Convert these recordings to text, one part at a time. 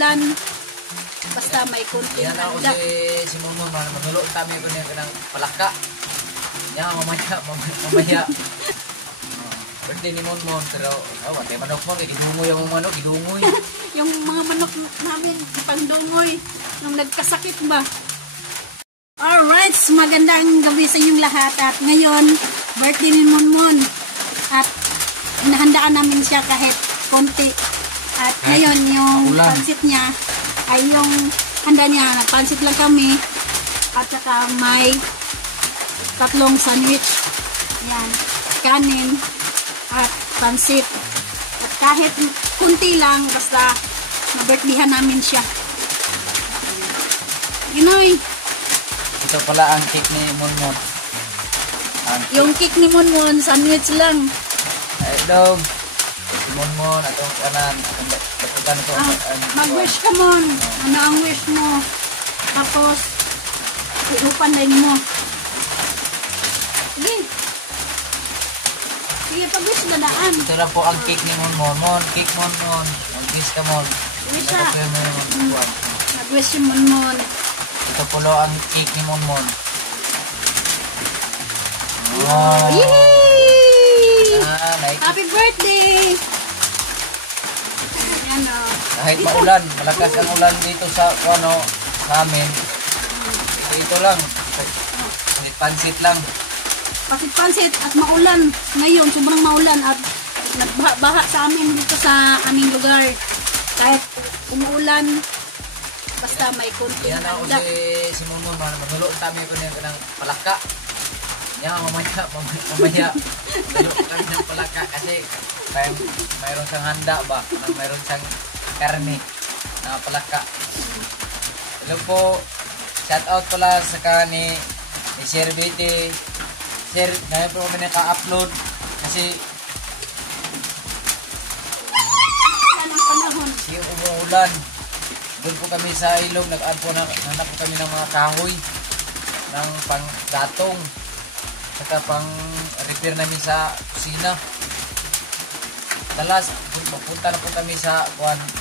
umuulan, basta may konting yan ako handa. si Monmon, manulo kami ko ng palaka. Yan, mamaya. Birthday ni Monmon, pero kay manok mo, idungoy ang manok, idungoy. Yung mga manok namin, pangdungoy, nung nagkasakit ba? Alright, magandang gabi sa inyong lahat. At ngayon, birthday ni Monmon. At inahandaan namin siya kahit konti. At ngayon, yung pansit niya, ay yung handa niya, nagpansit lang kami. At saka may 3 sandwich. Yan, kanin. At pansit. At kahit kunti lang, basta na-birthdayhan namin siya. Ginoy. Ito pala ang cake ni Monmon. Yung cake ni Monmon, sandwich lang. Hello. Si Monmon, atong kanan. Atong ko. Mag-wish ka, Mon. Ano ang wish mo? Tapos, iupan din mo. Sige. Sige, pag-wish na daan. Ito lang po ang cake ni Monmon. Cake Monmon. Mag-wish ka, Mon. Wish ka. Mag-wish si Monmon. Ito po lang ang cake ni Monmon. Oh. Yay! Like Happy birthday! Ayan o. Kahit maulan, malakas ang ulan dito sa amin. Ito lang. Pansit lang. Pansit at maulan. Ngayon, sobrang maulan at nagbaha sa amin dito sa aming lugar. Kahit umuulan, basta may konting yan ako handa. si Monmon, manulo kami ko ng palaka. Yan, mamaya. Manulo kami ng palaka kasi mayroon siyang handa ba? Mayroon siyang karne na palaka. Hello po. Shout out pala sa ni Sir Duite. Sir, ngayon po kami naka-upload kasi kasi umuulan. Doon po kami sa ilog, nag-add po nanap po kami ng mga kahoy ng pang-gatong saka pang-repair namin sa kusina. Talas, punta na po kami sa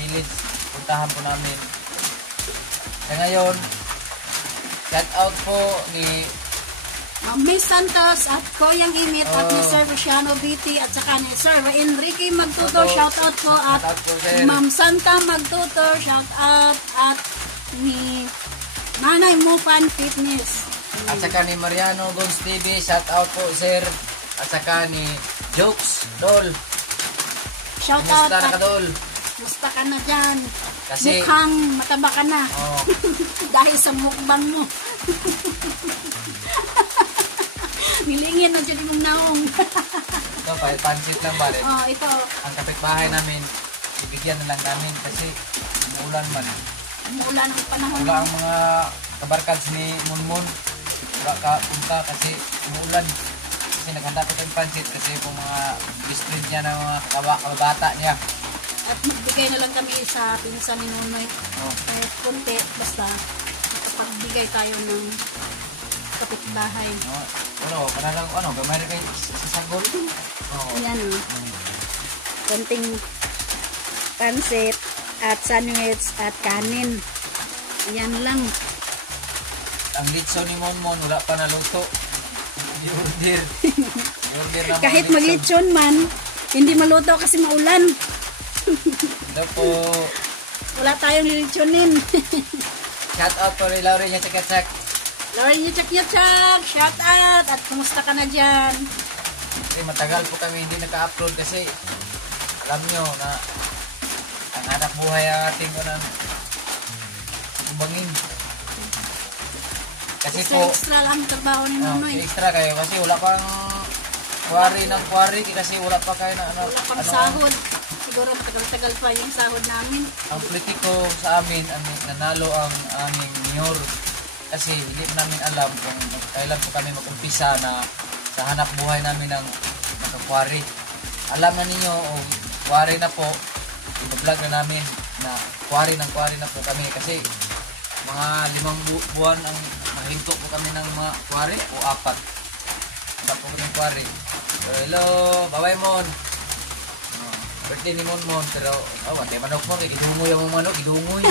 village. Puntahan po namin. Kaya ngayon, shout out po ni Miss Santos at Koyang Imit at ni Sir Luciano BT at saka ni Sir Enrique Magtutor, shout out po, at Ma'am Santa Magtutor, shout out, at ni Nanay Mupan Fitness at saka ni Mariano Gons TV, shout out po sir, at saka ni Jokes Dol, shout out. Kumusta na ka, Dol? Musta ka na dyan? Kasi mukhang mataba ka na. Dahil sa mukbang mo. Nilingin na dyan mong naong. Ito, pansit lang ba rin? Ito. Ang kapitbahay namin, ibigyan na lang namin kasi umuulan man. Umuulan ang panahon. Wala ang mga kabarkads ni Monmon. Wala ka punta kasi umuulan. Kasi naghanda ko tayong pansit kasi po mga best friend niya ng mga kababata niya. At magbigay na lang kami sa pinsan ni Nonoy. Kahit konti, basta makapagbigay tayo ng kapitbahay. Gamay na kayo sa sagol. Ayan o. Konting pansit at sandwich at kanin. Ayan lang. Ang litso ni Monmon, wala pa naluto. I-order. Kahit maglitsyon man, hindi maluto kasi maulan. Hello po. Wala tayong lilitsyonin. Shout out po rin Lauren niya Chak. Lauren niya Chak. Shout out. At kumusta ka na dyan? Kasi matagal po kami hindi naka-upload kasi alam nyo na ang anak buhay ang ating kubangin. Kasi extra lang trabaho ni Nonoy. Extra kayo kasi wala pang quarry kasi wala pa kayo na wala pang sahod. Siguro matagal-tagal pa yung sahod namin. Ang politiko sa amin, nanalo ang aming mayor. Kasi hindi po namin alam kung kailan po kami mag-umpisa na sa hanap buhay namin ng quarry. Alam na ninyo, quarry na po, i-vlog na namin na quarry na po kami. Kasi mga 5 buwan ang mahinto po kami ng mga quarry o 4. Hanap po kami ng quarry. So, hello, bye-bye Mon. birthday ni Monmon, pero wate manok mo, gidungoy ang mga manok, gidungoy.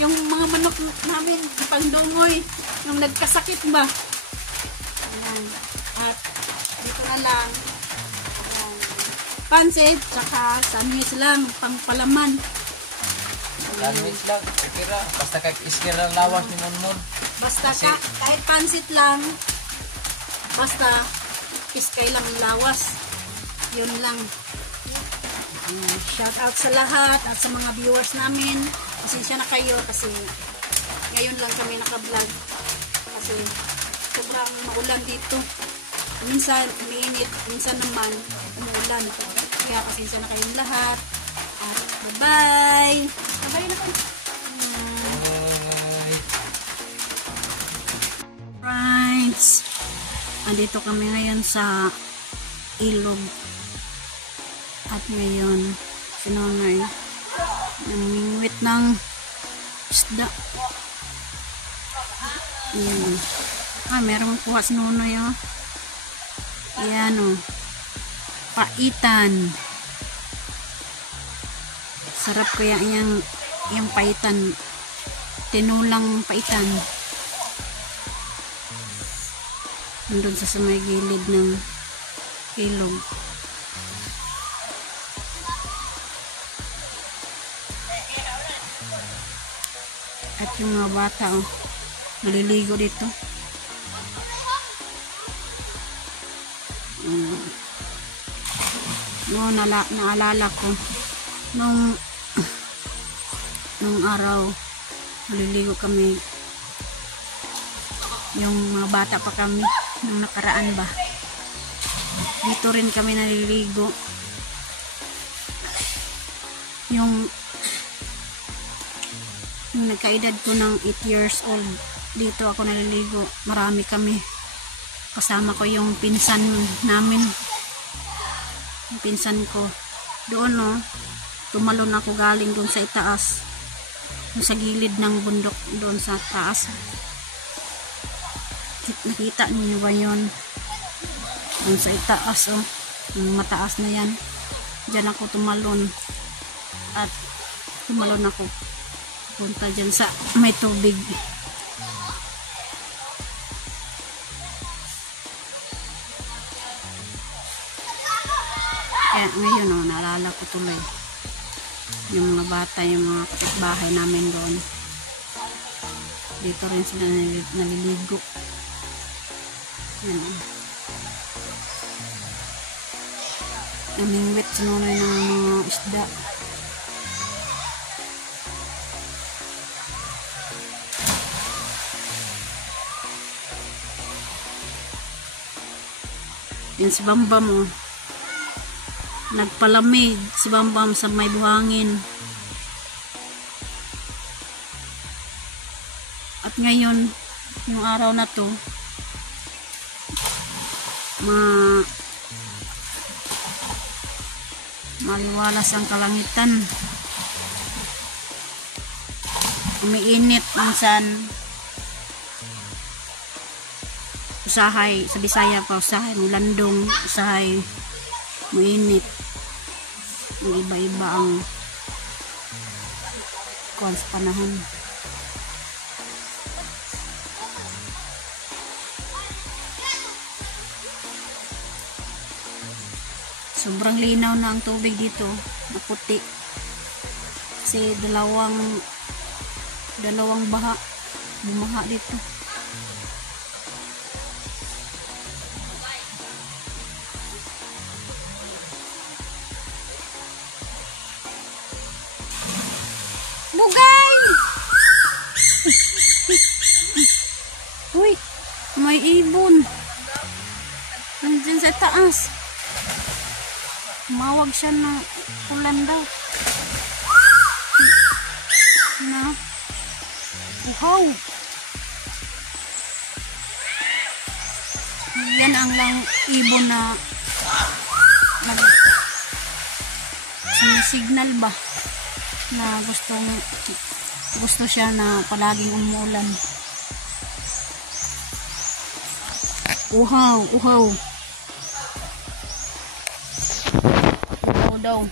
Yung mga manok namin, pangdungoy, nung nagkasakit ba? Ayan. At dito na lang. Ayan. Pansit, tsaka sandwich lang, pangpalaman. Sandwich lang, kira. Basta kahit iskira ang lawas ni Monmon. Basta kahit pansit lang, basta iskay lang ang lawas. Yun lang. Shout out sa lahat at sa mga viewers namin. Pasensya na kayo kasi ngayon lang kami naka-vlog. Kasi sobrang maulan dito. Minsan umiinit, minsan naman umuulan. Kaya pasensya na kayong lahat. At bye-bye! Bye-bye na kayo! Right! Andito kami ngayon sa ilog. At ngayon, si Nonoy namingwit ng isda. Ayan. Meron kuha si Nonoy, oh. Ayan, oh. Paitan. Sarap kaya yung paitan. Tinulang paitan. Nandun sa may gilid ng ilog. At yung mga bata, oh, maliligo dito. No, naalala ko nung araw maliligo kami, yung mga bata pa kami nung nakaraan ba, dito rin kami naliligo. Yung nagkaedad ko ng 8 years old, dito ako naliligo. Marami kami. Kasama ko yung pinsan namin. Yung pinsan ko. Doon, no, tumalon ako galing doon sa itaas. Doon sa gilid ng bundok, doon sa taas. Nakita niyo ba yun? Doon sa itaas, oh. Yung mataas na yan. Diyan ako tumalon. At tumalon ako punta dyan sa may tubig. Kaya ngayon, oh, naalala ko tuloy yung mga bata, yung mga kapitbahay namin doon. Dito rin sila naliligo. Yan, oh. Namingwit sinunay ng mga isda. Yan si Bambam, oh. Nagpalamig si Bambam sa may buhangin. At ngayon, yung araw na to, maliwalas ang kalangitan. Umiinit minsan. Usahay, sa Bisaya pa, usahay mulandong, usahay muinit. Iba-iba ang kuwan sa panahon. Sobrang linaw na ang tubig dito, maputi. Kasi dalawang baha bumaha dito. Bugay! Uy, may ibon. Nandiyan sa taas. Mawag siya na ulan daw. Na. Uhaw. Yan ang lang ibon na sinisignal ba na gusto siya na palaging umuulan. Uhaw, uhaw. Uhaw daw.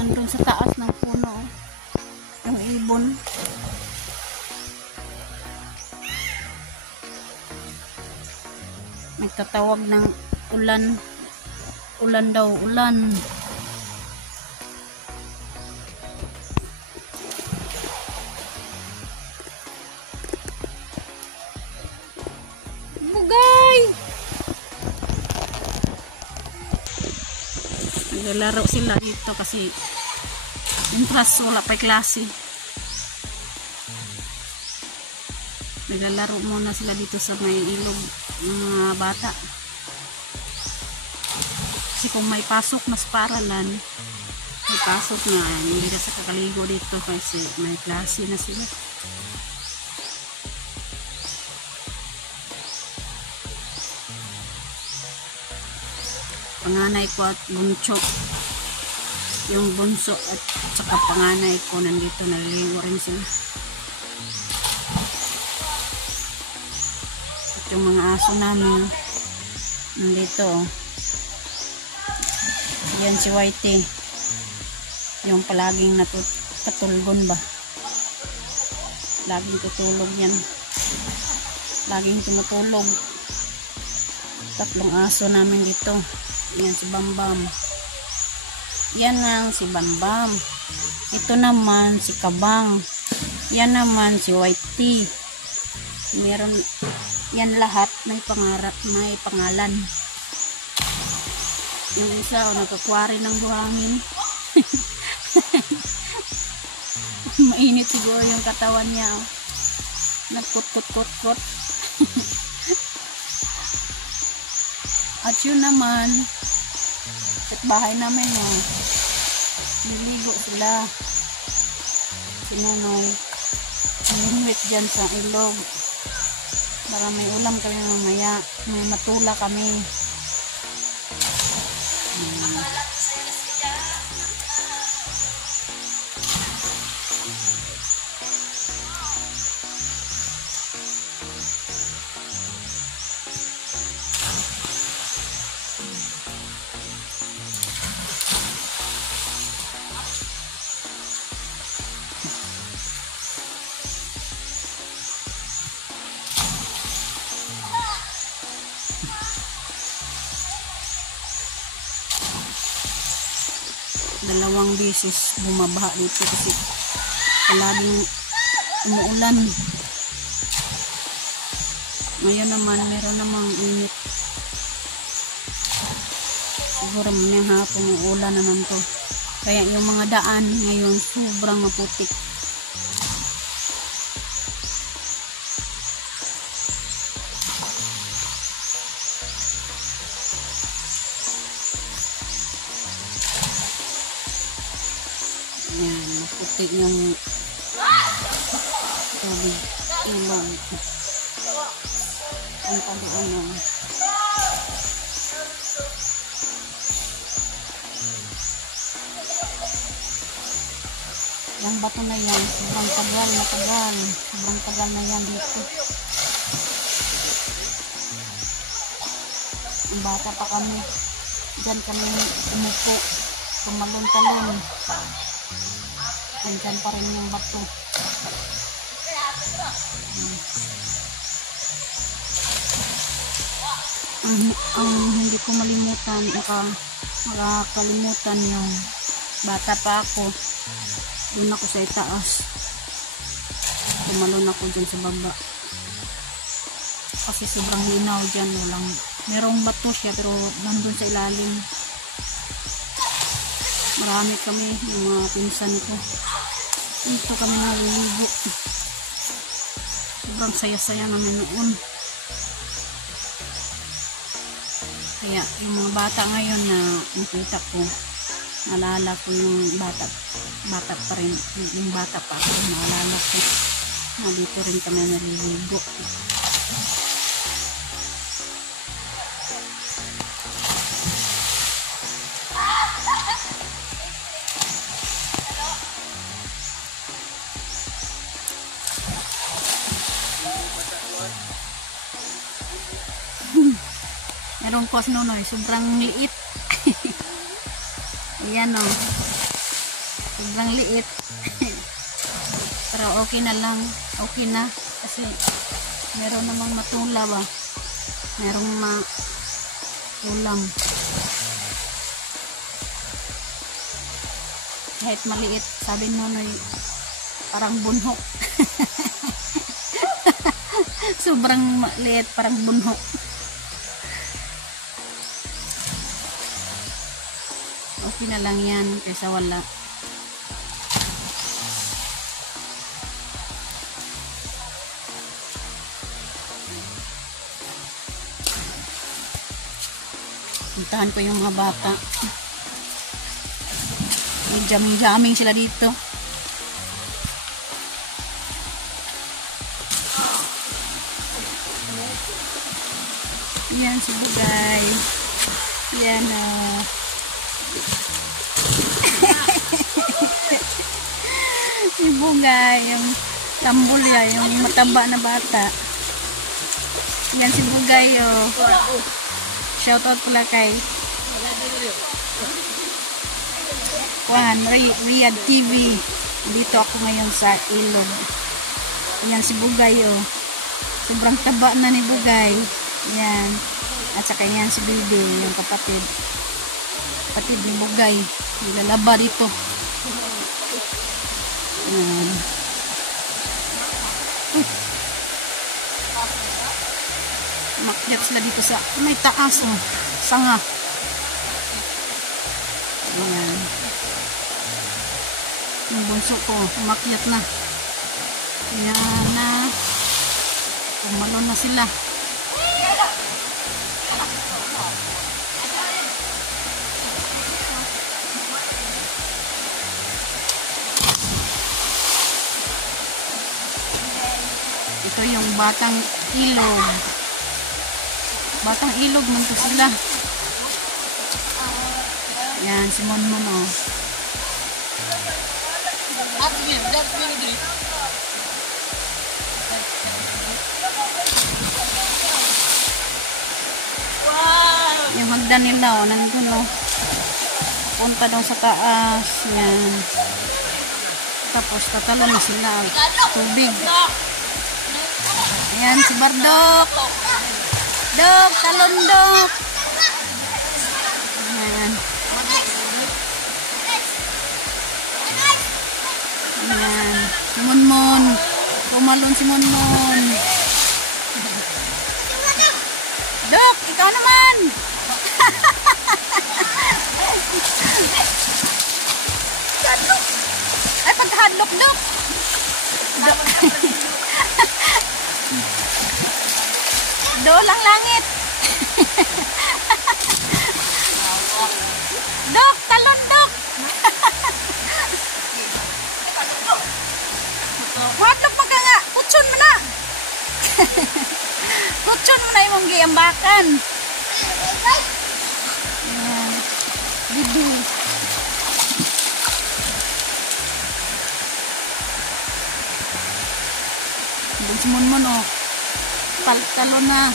Andun sa taas ng puno. Yung ibon. Nagtatawag ng ulan. Ulan daw, ulan. Bugay! Naglalaro sila dito kasi intras, wala pa klase. Naglalaro muna sila dito sa may ilog ng mga bata. Kasi kung may pasok na sa paralan, may pasok na, hindi na sa kakaligo dito kasi may klase na sila. Panganay ko at bunso, yung bunso at saka panganay ko nandito, naliligo rin sila. At yung mga aso namin nandito, yan si Whitey, yung palaging katulgon ba, laging tutulog yan, laging tumutulog. Tatlong aso namin dito. Yan si Bambam. Yan ang si Bambam. Ito naman si Kabang. Yan naman si Whitey. Meron yan lahat may pangarap, may pangalan. Yung isa nagkakwari ng buhangin. Mainit siguro yung katawan niya. Nagkut-kut-kut-kut. At yun naman, at bahay namin niligo sila. Si Nonoy, nilinwit dyan sa ilog. Para may ulam kami mamaya, may matula kami. Dalawang beses bumabaha dito kasi palaging umuulan. Ngayon naman meron namang init. Siguro mamayang hapon uulan naman to. Kaya yung mga daan ngayon sobrang maputik. Yan, maputi yung tubig ilog. Ang pag-ano. Yung bato na yan, sobrang tagal na tagal. Sobrang tagal na yan dito. Ang bata pa kami. Diyan kami umupo. Tumalon-talon. Andyan pa rin yung bato. Ang hindi ko malimutan, makakalimutan yung bata pa ako. Doon ako sa itaas. Tumalon ako dyan sa baba. Kasi sobrang linaw dyan. Merong bato siya pero nandun sa ilalim. Marami kami, yung mga pinsan ko. Dito kami naliligo. Sobrang saya-saya namin noon. Kaya yung mga bata ngayon na nakita ko, naalala ko yung bata pa rin, yung bata pa ako, naalala ko na dito rin kami naliligo. Meron po si Nonoy, sobrang liit. Ayan o. Sobrang liit. Pero okay na lang. Okay na. Kasi meron namang matula ba. Merong ulam. Kahit maliit. Sabi mo na parang bunhok. Sobrang maliit. Parang bunhok. Okay na lang yan. Kaysa wala. Puntahan ko yung mga bata. May jamming-jamming sila dito. Yan si Bugay. Yan o. Si Bugay. Yung tambol ya. Yung mataba na bata. Yan si Bugay o. Shoutout pala kay Riyadh TV. Dito ako ngayon sa ilog. Yan si Bugay oh. Sobrang taba na ni Bugay. Yan. At saka yan si Bibi, yung kapatid. Kapatid ni Bugay. Nilalaba dito. Yan. Makyat sila dito sa may taas oh. Sanga. Ayan. Yung bunso ko umakyat na. Ayan na. Umalon na sila. Ito yung batang ilog. Batang ilog man to sila. Yan, si Monmon o. Yung hagdan nila o, nandun o. Punta daw sa taas. Yan. Tapos tatalo na sila. Tubig. Ayan, si Bardok. Dok, talon dok. Ayan. Ayan. Si Monmon. Tumalon si Monmon. Dok, ikaw naman. Ay, pagkahadlok, Dok. Dok. Dolang langit. Dok, talon dok. Madlok pa ka nga. Kutsun mo na. Kutsun mo na yung giyambakan. Bibi. Bunsimon mo no. Talon na.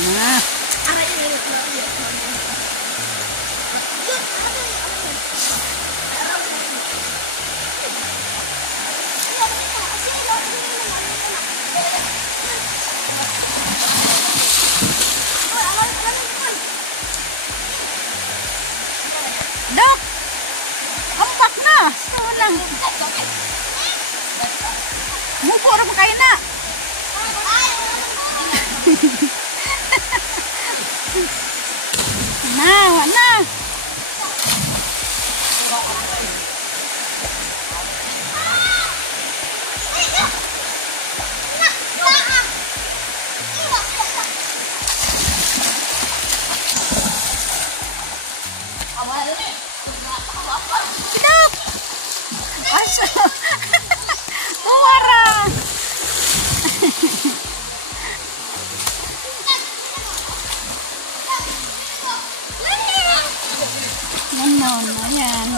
Nah. Dok, ampak na. Walang. Mupo rin kayo na. Na, na. Dok. Asa. Kuwara. Ganon, ayan.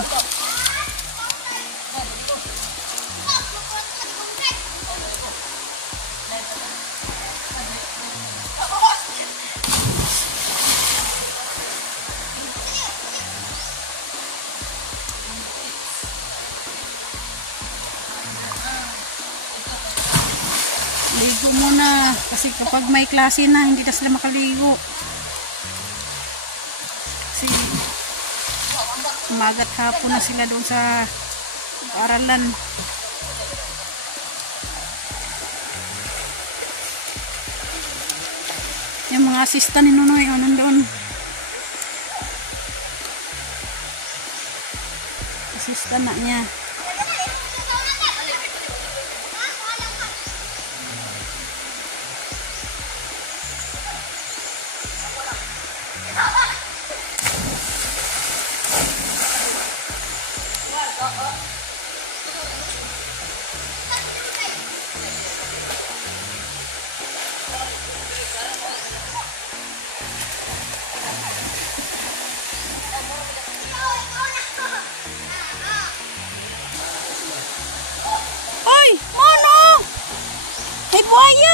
Ligo muna kasi kapag may klase na hindi na sila makaligo kasi umagat hapon na sila doon sa aralan. Yung mga assistant ni Nunoy nandun, assistant na niya. Hoy, mono! May buhaya!